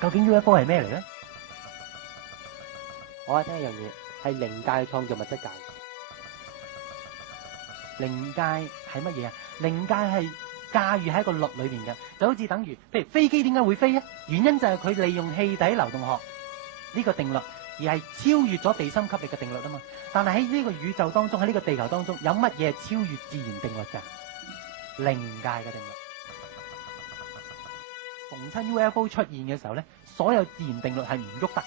究竟 UFO 係咩嚟咧？我聽一樣嘢係靈界創造物質界。靈界係乜嘢啊？靈界係駕馭喺一個律裏邊嘅，就好似等於，譬如飛機點解會飛啊？原因就係佢利用氣體流動學呢個定律，而係超越咗地心吸力嘅定律啊嘛。但係喺呢個宇宙當中，喺呢個地球當中，有乜嘢係超越自然定律㗎？靈界嘅定律。逢親 UFO 出現嘅時候咧，所有自然定律係唔喐得嘅，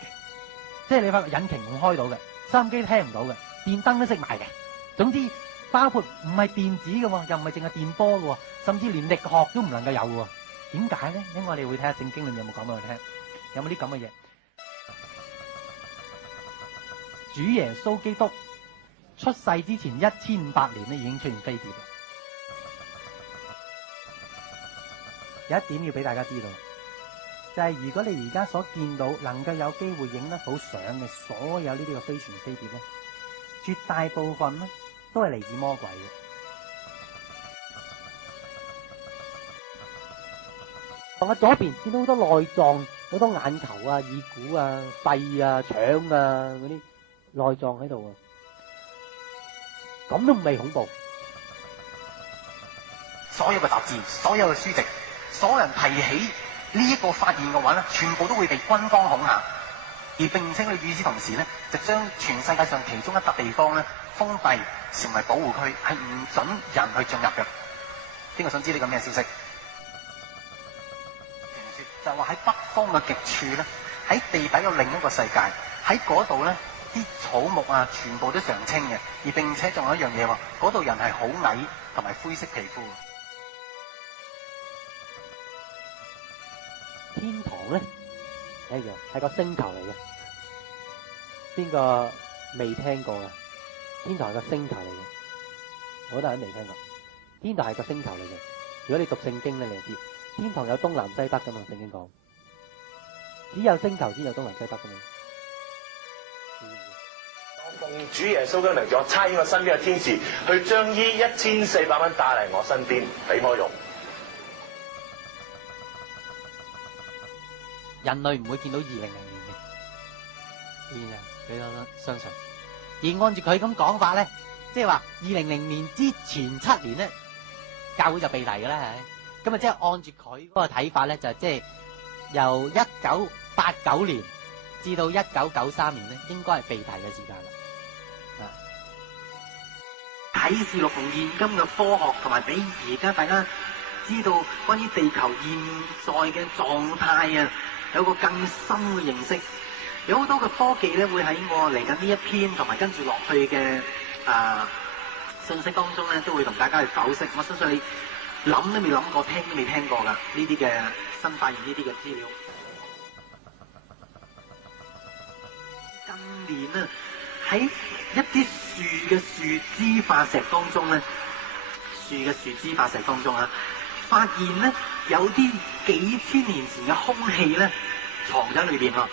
即係你發覺引擎唔開到嘅，收音機聽唔到嘅，電燈都熄埋嘅。總之包括唔係電子嘅喎，又唔係淨係電波嘅喎，甚至連力學都唔能夠有嘅喎。點解咧？因為我哋會睇下聖經裏面有冇講俾我聽，有冇啲咁嘅嘢？主耶穌基督出世之前1500年咧，已經出現飛碟。有一點要俾大家知道，就係如果你而家所見到能夠有機會影得到相嘅所有呢啲嘅飛船飛碟咧，絕大部分咧都係嚟自魔鬼嘅。同我左邊見到好多內臟，好多眼球啊、耳骨啊、肺啊、腸啊嗰啲內臟喺度啊，咁都唔係恐怖。所有嘅雜誌、所有嘅書籍、所有人提起呢一個發現嘅話咧，全部都會被軍方恐嚇，而並且佢與此同時咧，就將全世界上其中一笪地方咧封閉成為保護區，係唔准人去進入嘅。邊個想知呢個咩消息？就話喺北方嘅極處咧，喺地底有另一個世界，喺嗰度咧啲草木啊全部都常青嘅，而並且仲有一樣嘢喎，嗰度人係好矮同埋灰色皮膚。天堂咧一樣係個星球嚟嘅，邊個未聽過啊？天堂係個星球嚟嘅，好多人都未聽過。天堂係個星球嚟嘅，如果你讀聖經咧，你就知天堂有東南西北噶嘛。聖經講只有星球先有東南西北噶嘛。奉主耶穌嘅名字，我差遣我身邊嘅天使去將呢1400蚊帶嚟我身邊俾我用。人類唔會見到2000年嘅，你相信？而按住佢咁講法咧，即係話2000年之前7年咧，教會就被提㗎啦，係。咁啊，即係按住佢嗰個睇法咧，就即係由1989年至到1993年咧，應該係被提嘅時間啦。啟示錄同現今嘅科學同埋比而家大家知道關於地球現在嘅狀態啊，有個更深嘅認識。有好多嘅科技咧，會喺我嚟緊呢一篇同埋跟住落去嘅信息當中咧，都會同大家去剖析。我相信你諗都未諗過，聽都未聽過㗎，呢啲嘅新發現呢啲嘅資料。近年啊，喺一啲樹嘅樹枝化石當中咧，發現咧有啲幾千年前嘅空氣咧藏咗喺裏邊咯。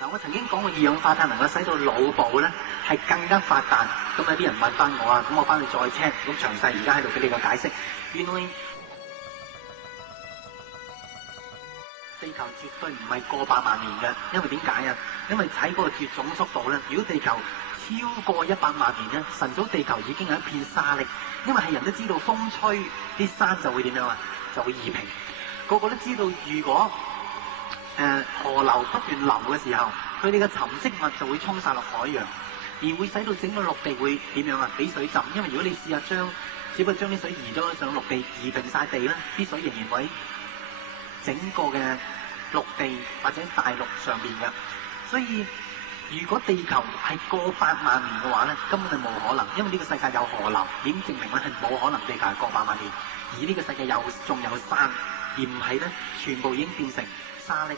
嗱，我曾經講過二氧化碳能夠使到腦部咧係更加發達，咁有啲人問翻我啊，咁我翻去再 check，咁詳細而家喺度俾你個解釋。原來地球絕對唔係過百萬年嘅，因為點解啊？因為睇嗰個絕種速度咧，如果地球超過100萬年咧，神造地球已經係一片沙礫，因為係人都知道風吹啲山就會點樣啊？就會移平。個個都知道，如果河流不斷流嘅時候，佢哋嘅沉積物就會沖晒落海洋，而會使到整個陸地會點樣啊？俾水浸。因為如果你試下只不過將啲水移咗上陸地，移平晒地咧，啲水仍然會整個嘅陸地或者大陸上面嘅。所以如果地球係過百萬年嘅話咧，根本係冇可能，因為呢個世界有河流，已經證明咧係冇可能地球係過百萬年，而呢個世界仲有山，而唔係咧全部已經變成沙礫。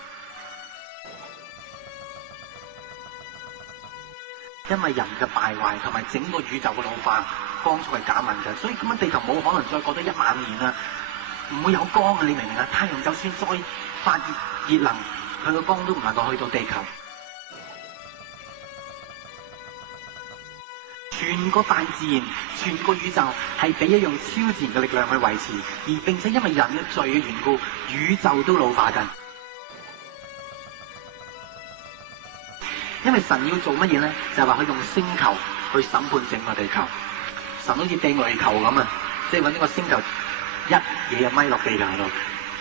因為人嘅敗壞同埋整個宇宙嘅老化，光速係減慢嘅，所以咁樣地球冇可能再過得1萬年啦，唔會有光嘅，你明唔明啊？太陽就算再發熱能，佢個光都唔能夠去到地球。全個大自然、全個宇宙係俾一樣超自然嘅力量去維持，而並且因為人嘅罪嘅緣故，宇宙都老化緊。因為神要做乜嘢咧？就係話佢用星球去審判整個地球。神好似掟雷球咁啊，即係揾一個星球一嘢就咪落地球度，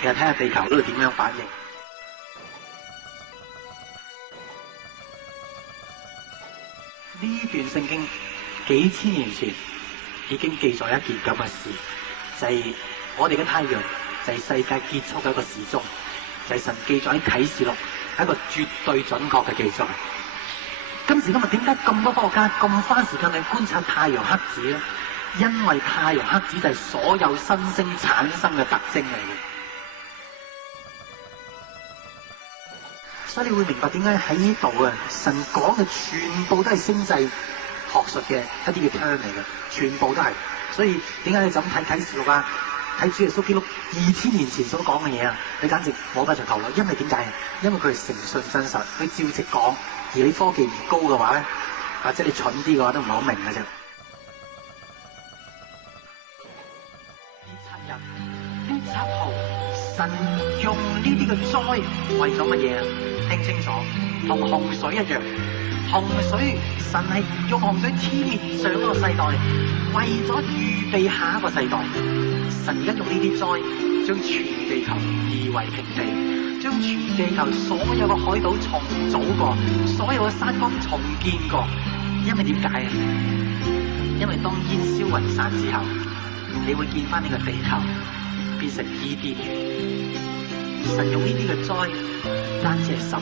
其實睇下地球嗰度點樣反應。呢段聖經幾千年前已經記載一件咁嘅事，就係我哋嘅太陽，就係世界結束嘅一個時鐘，就係神記載喺啟示錄係一個絕對準確嘅記載。今時今日點解咁多科學家咁花時間去觀察太陽黑子咧？因為太陽黑子就係所有新星產生嘅特徵嚟嘅。所以你會明白點解喺呢度啊，神講嘅全部都係星際學術嘅一啲嘅 term 嚟嘅，全部都係。所以點解你就咁睇啟示錄啊，睇主耶穌基督2000年前所講嘅嘢啊，你簡直摸不着頭腦。因為點解啊？因為佢係誠信真實，佢照直講。而你科技唔高嘅話咧，或者你蠢啲嘅話，都唔係好明嘅啫。呢7號，神用呢啲嘅災為咗乜嘢啊？聽清楚，同洪水一樣。洪水，神係用洪水殲滅上一個世代，為咗預備下一個世代。神而家用呢啲災，將全地球夷為平地，將全地球所有嘅海島重組過，所有嘅山崗重建過。因為點解啊？因為當煙消雲散之後，你會見翻呢個地球變成伊甸園。神用呢啲嘅災，唔單止係審判，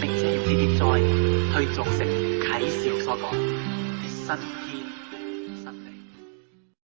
並且用呢啲災去造成啟示錄所講新